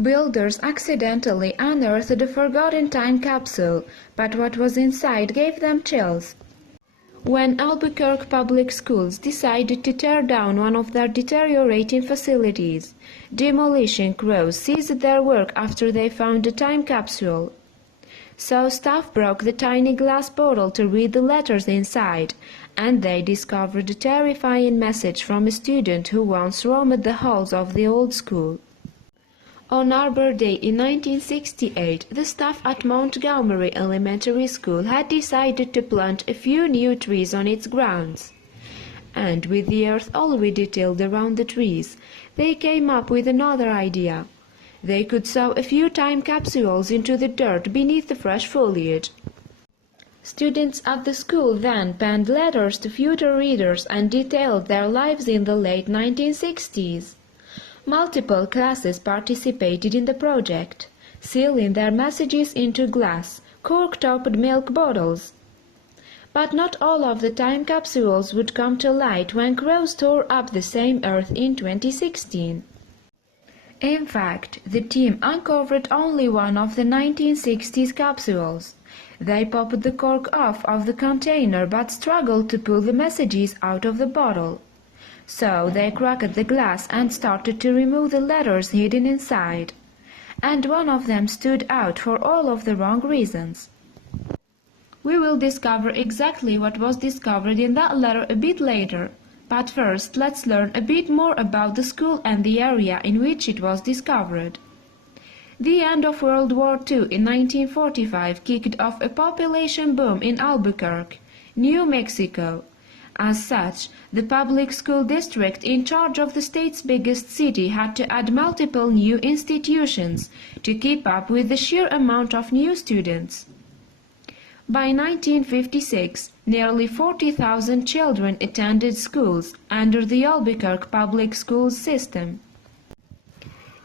Builders accidentally unearthed a forgotten time capsule, but what was inside gave them chills. When Albuquerque Public Schools decided to tear down one of their deteriorating facilities, demolition crews ceased their work after they found the time capsule. So staff broke the tiny glass bottle to read the letters inside, and they discovered a terrifying message from a student who once roamed the halls of the old school. On Arbor Day in 1968, the staff at Montgomery Elementary School had decided to plant a few new trees on its grounds. And with the earth already tilled around the trees, they came up with another idea. They could sow a few time capsules into the dirt beneath the fresh foliage. Students at the school then penned letters to future readers and detailed their lives in the late 1960s. Multiple classes participated in the project, sealing their messages into glass, cork-topped milk bottles. But not all of the time capsules would come to light when crows tore up the same earth in 2016. In fact, the team uncovered only one of the 1960s capsules. They popped the cork off of the container but struggled to pull the messages out of the bottle. So they cracked the glass and started to remove the letters hidden inside. And one of them stood out for all of the wrong reasons. We will discover exactly what was discovered in that letter a bit later, but first let's learn a bit more about the school and the area in which it was discovered. The end of World War II in 1945 kicked off a population boom in Albuquerque, New Mexico. As such, the public school district in charge of the state's biggest city had to add multiple new institutions to keep up with the sheer amount of new students. By 1956, nearly 40,000 children attended schools under the Albuquerque Public Schools system.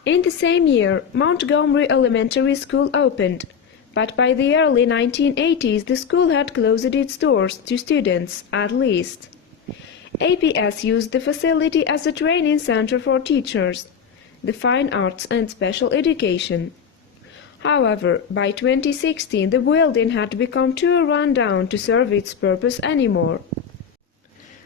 In the same year, Montgomery Elementary School opened, but by the early 1980s the school had closed its doors to students, at least. APS used the facility as a training center for teachers, the fine arts and special education. However, by 2016 the building had become too run down to serve its purpose anymore.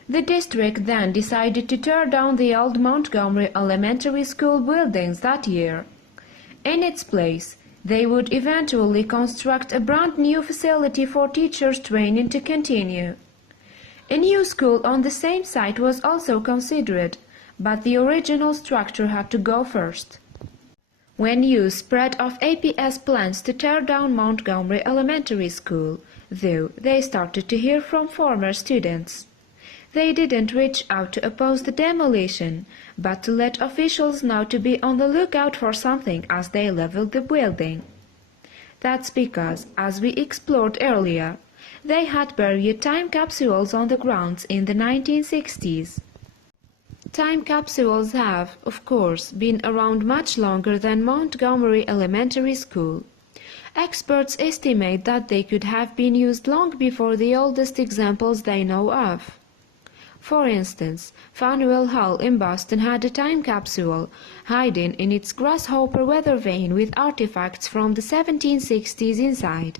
The district then decided to tear down the old Montgomery Elementary School buildings that year. In its place, they would eventually construct a brand new facility for teachers training to continue. A new school on the same site was also considered, but the original structure had to go first. When news spread of APS plans to tear down Montgomery Elementary School, though, they started to hear from former students. They didn't reach out to oppose the demolition, but to let officials know to be on the lookout for something as they leveled the building. That's because, as we explored earlier, they had buried time capsules on the grounds in the 1960s. Time capsules have, of course, been around much longer than Montgomery Elementary School. Experts estimate that they could have been used long before the oldest examples they know of. For instance, Faneuil Hall in Boston had a time capsule, hiding in its grasshopper weather vane with artifacts from the 1760s inside.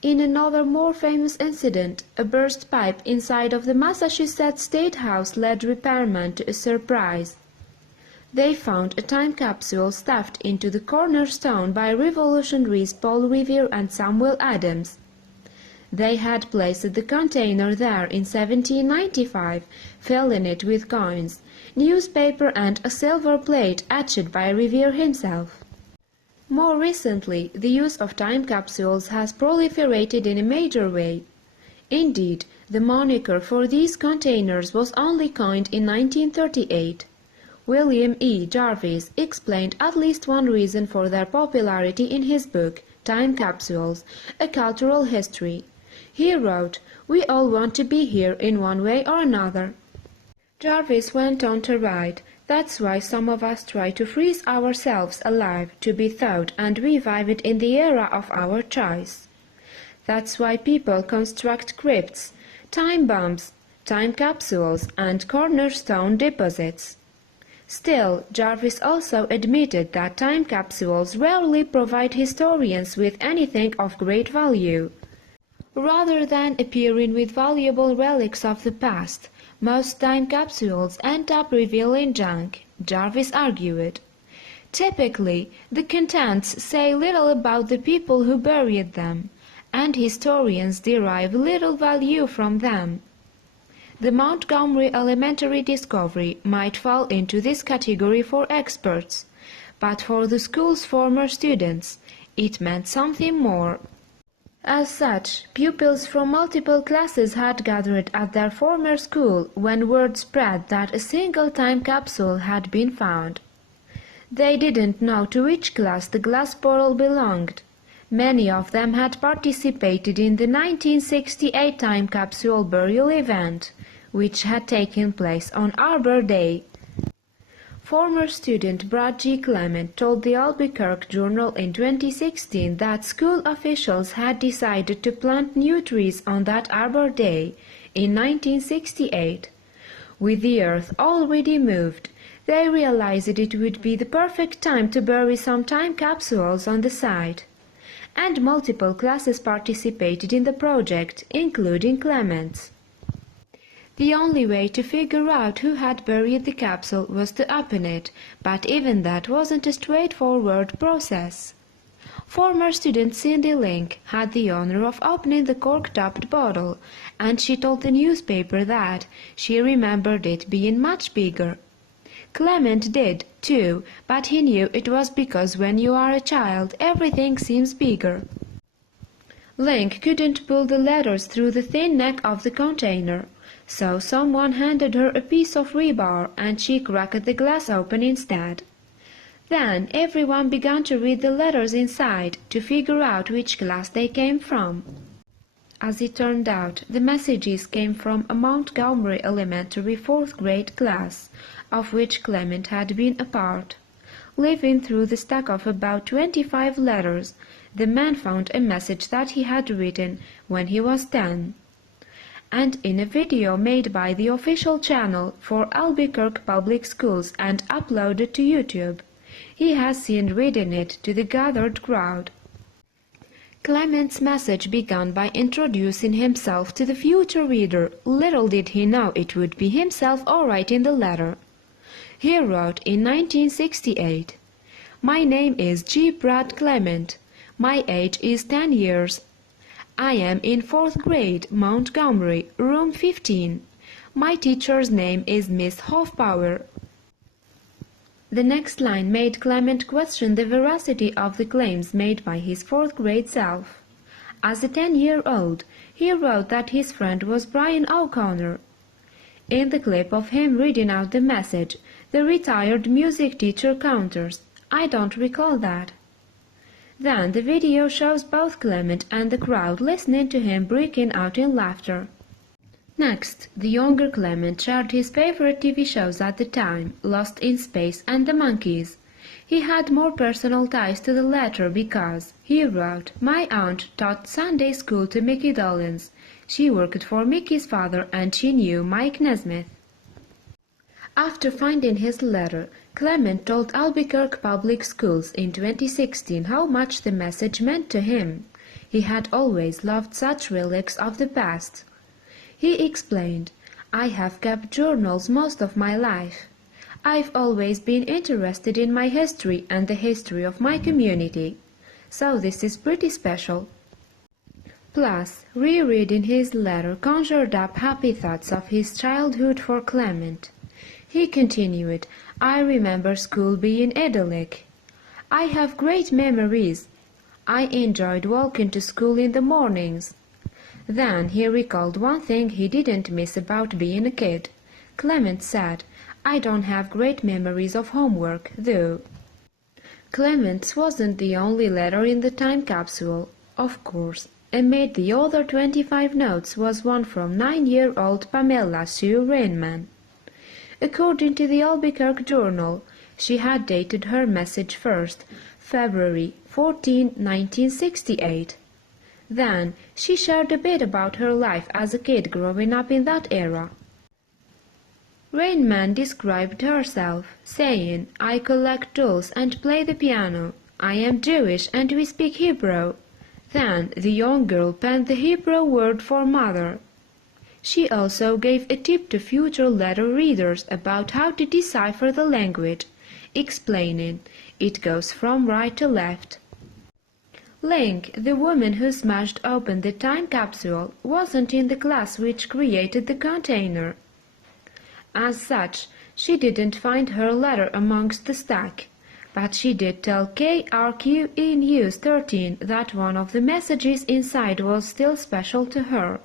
In another more famous incident, a burst pipe inside of the Massachusetts State House led repairmen to a surprise. They found a time capsule stuffed into the cornerstone by revolutionaries Paul Revere and Samuel Adams. They had placed the container there in 1795, filling it with coins, newspaper and a silver plate etched by Revere himself. More recently, the use of time capsules has proliferated in a major way. Indeed, the moniker for these containers was only coined in 1938. William E. Jarvis explained at least one reason for their popularity in his book, Time Capsules, A Cultural History. He wrote, "We all want to be here in one way or another." Jarvis went on to write, "That's why some of us try to freeze ourselves alive to be thawed and revive it in the era of our choice. That's why people construct crypts, time bombs, time capsules, and cornerstone deposits. Still, Jarvis also admitted that time capsules rarely provide historians with anything of great value. Rather than appearing with valuable relics of the past, most time capsules end up revealing junk, Jarvis argued. Typically, the contents say little about the people who buried them, and historians derive little value from them. The Montgomery Elementary discovery might fall into this category for experts, but for the school's former students, it meant something more. As such, pupils from multiple classes had gathered at their former school when word spread that a single time capsule had been found. They didn't know to which class the glass bottle belonged. Many of them had participated in the 1968 time capsule burial event, which had taken place on Arbor Day. Former student Brad G. Clement told the Albuquerque Journal in 2016 that school officials had decided to plant new trees on that Arbor Day in 1968. With the earth already moved, they realized it would be the perfect time to bury some time capsules on the site. And multiple classes participated in the project, including Clement's. The only way to figure out who had buried the capsule was to open it, but even that wasn't a straightforward process. Former student Cindy Link had the honor of opening the cork-topped bottle, and she told the newspaper that she remembered it being much bigger. Clement did, too, but he knew it was because when you are a child everything seems bigger. Link couldn't pull the letters through the thin neck of the container, so someone handed her a piece of rebar and she cracked the glass open instead. Then everyone began to read the letters inside to figure out which class they came from. As it turned out, the messages came from a Montgomery Elementary 4th grade class, of which Clement had been a part. Leafing through the stack of about 25 letters, the man found a message that he had written when he was 10. And in a video made by the official channel for Albuquerque Public Schools and uploaded to YouTube, he has seen reading it to the gathered crowd. Clement's message began by introducing himself to the future reader. Little did he know it would be himself writing the letter. He wrote in 1968, "My name is G. Brad Clement. My age is 10 years. I am in 4th grade, Montgomery, room 15. My teacher's name is Miss Hofbauer." The next line made Clement question the veracity of the claims made by his 4th grade self. As a 10-year-old, he wrote that his friend was Brian O'Connor. In the clip of him reading out the message, the retired music teacher counters, "I don't recall that." Then the video shows both Clement and the crowd listening to him breaking out in laughter. Next, the younger Clement shared his favorite TV shows at the time, Lost in Space and The Monkees. He had more personal ties to the latter because, he wrote, "My aunt taught Sunday school to Mickey Dolenz. She worked for Mickey's father and she knew Mike Nesmith." After finding his letter, Clement told Albuquerque Public Schools in 2016 how much the message meant to him. He had always loved such relics of the past. He explained, "I have kept journals most of my life. I've always been interested in my history and the history of my community, so this is pretty special." Plus, rereading his letter conjured up happy thoughts of his childhood for Clement. He continued, "I remember school being idyllic. I have great memories. I enjoyed walking to school in the mornings." Then he recalled one thing he didn't miss about being a kid. Clement said, "I don't have great memories of homework, though." Clement's wasn't the only letter in the time capsule, of course. Amid the other 25 notes was one from 9-year-old Pamela Sue Rainman. According to the Albuquerque Journal, she had dated her message first, February 14, 1968. Then she shared a bit about her life as a kid growing up in that era. Rain Man described herself, saying, "I collect dolls and play the piano. I am Jewish and we speak Hebrew." Then the young girl penned the Hebrew word for mother. She also gave a tip to future letter readers about how to decipher the language, explaining, "It goes from right to left." Link, the woman who smashed open the time capsule, wasn't in the class which created the container. As such, she didn't find her letter amongst the stack, but she did tell KRQE News 13 that one of the messages inside was still special to her.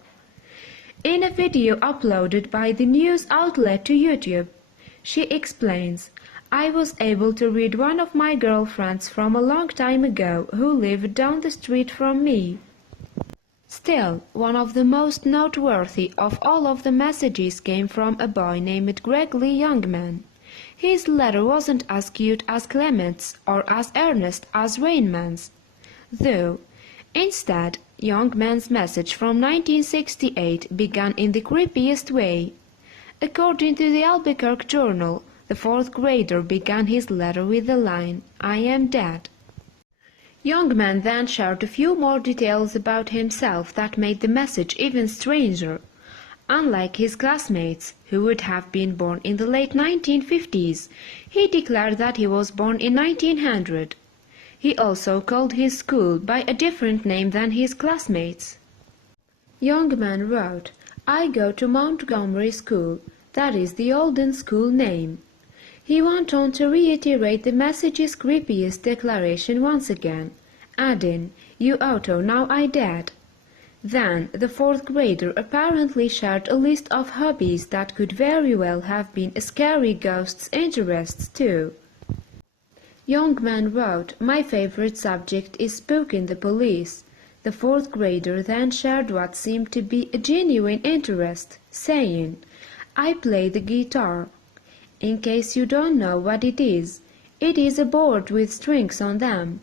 In a video uploaded by the news outlet to YouTube, she explains, "I was able to read one of my girlfriends from a long time ago who lived down the street from me." Still, one of the most noteworthy of all of the messages came from a boy named Greg Lee Youngman. His letter wasn't as cute as Clement's or as earnest as Rain Man's, though. Instead, Youngman's message from 1968 began in the creepiest way. According to the Albuquerque Journal, the fourth grader began his letter with the line, "I am dead." Youngman then shared a few more details about himself that made the message even stranger. Unlike his classmates, who would have been born in the late 1950s, he declared that he was born in 1900. He also called his school by a different name than his classmates. Youngman wrote, "I go to Montgomery School. That is the olden school name." He went on to reiterate the message's creepiest declaration once again, adding, "You auto, now I dead." Then the fourth grader apparently shared a list of hobbies that could very well have been a scary ghost's interests too. Youngman wrote, "My favorite subject is spooking the police." The fourth grader then shared what seemed to be a genuine interest, saying, "I play the guitar. In case you don't know what it is a board with strings on them."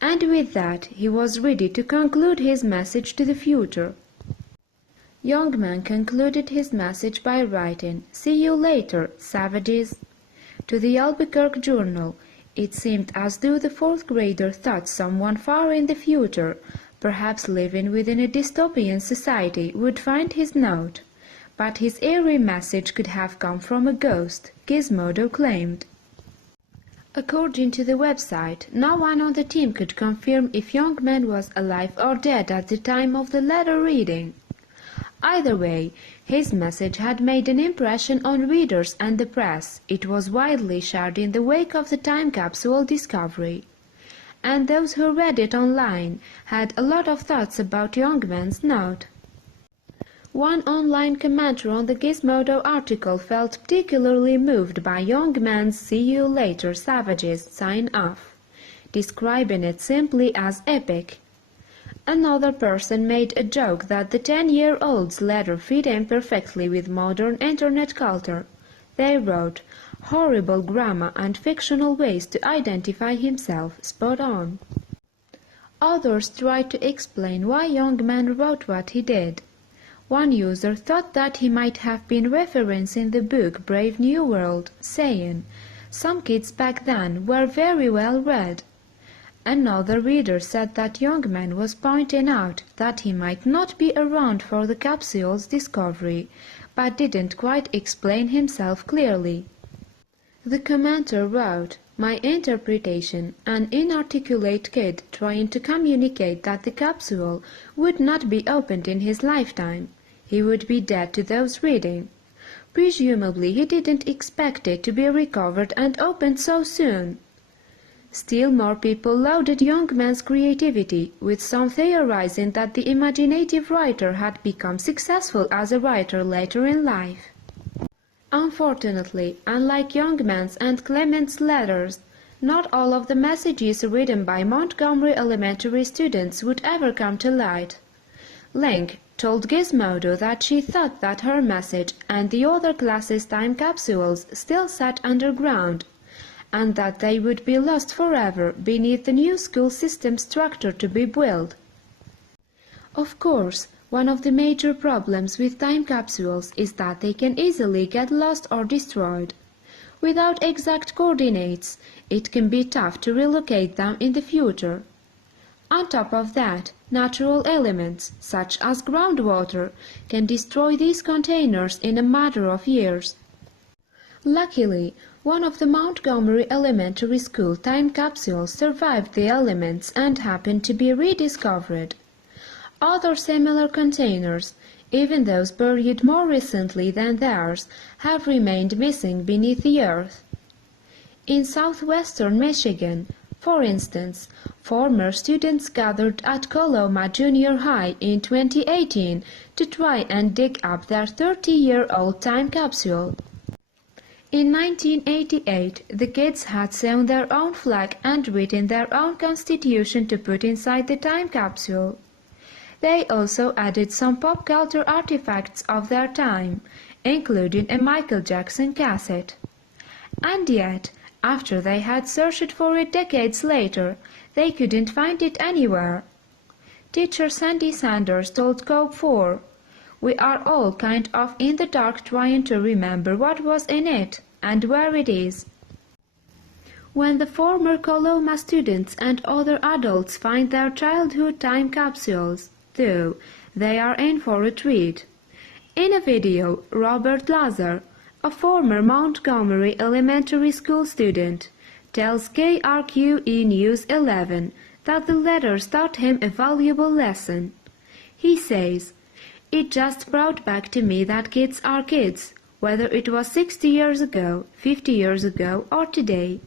And with that, he was ready to conclude his message to the future. Youngman concluded his message by writing, "See you later, savages." To the Albuquerque Journal, it seemed as though the fourth grader thought someone far in the future, perhaps living within a dystopian society, would find his note. But his eerie message could have come from a ghost, Gizmodo claimed. According to the website, no one on the team could confirm if Youngman was alive or dead at the time of the letter reading. Either way, his message had made an impression on readers and the press. It was widely shared in the wake of the time capsule discovery. And those who read it online had a lot of thoughts about Youngman's note. One online commenter on the Gizmodo article felt particularly moved by Youngman's "See you later, savages" sign-off, describing it simply as epic. Another person made a joke that the 10-year-old's letter fit in perfectly with modern internet culture. They wrote, "Horrible grammar and fictional ways to identify himself, spot on." Others tried to explain why Youngman wrote what he did. One user thought that he might have been referencing the book Brave New World, saying, "Some kids back then were very well read." Another reader said that Youngman was pointing out that he might not be around for the capsule's discovery, but didn't quite explain himself clearly. The commenter wrote, "My interpretation, an inarticulate kid trying to communicate that the capsule would not be opened in his lifetime. He would be dead to those reading. Presumably he didn't expect it to be recovered and opened so soon." Still more people lauded Youngman's creativity, with some theorizing that the imaginative writer had become successful as a writer later in life. Unfortunately, unlike Youngman's and Clement's letters, not all of the messages written by Montgomery Elementary students would ever come to light. Link told Gizmodo that she thought that her message and the other classes' time capsules still sat underground, and that they would be lost forever beneath the new school system structure to be built. Of course, One of the major problems with time capsules is that they can easily get lost or destroyed. Without exact coordinates, it can be tough to relocate them in the future. On top of that, natural elements, such as groundwater, can destroy these containers in a matter of years. Luckily, one of the Montgomery Elementary School time capsules survived the elements and happened to be rediscovered. Other similar containers, even those buried more recently than theirs, have remained missing beneath the earth. In southwestern Michigan, for instance, former students gathered at Coloma Junior High in 2018 to try and dig up their 30-year-old time capsule. In 1988, the kids had sewn their own flag and written their own constitution to put inside the time capsule. They also added some pop culture artifacts of their time, including a Michael Jackson cassette. And yet, after they had searched for it decades later, they couldn't find it anywhere. Teacher Sandy Sanders told Cope 4, "We are all kind of in the dark trying to remember what was in it and where it is." When the former Coloma students and other adults find their childhood time capsules, though, they are in for a treat. In a video, Robert Lazar, a former Montgomery Elementary School student, tells KRQE News 11 that the letters taught him a valuable lesson. He says, "It just brought back to me that kids are kids, whether it was 60 years ago, 50 years ago, or today.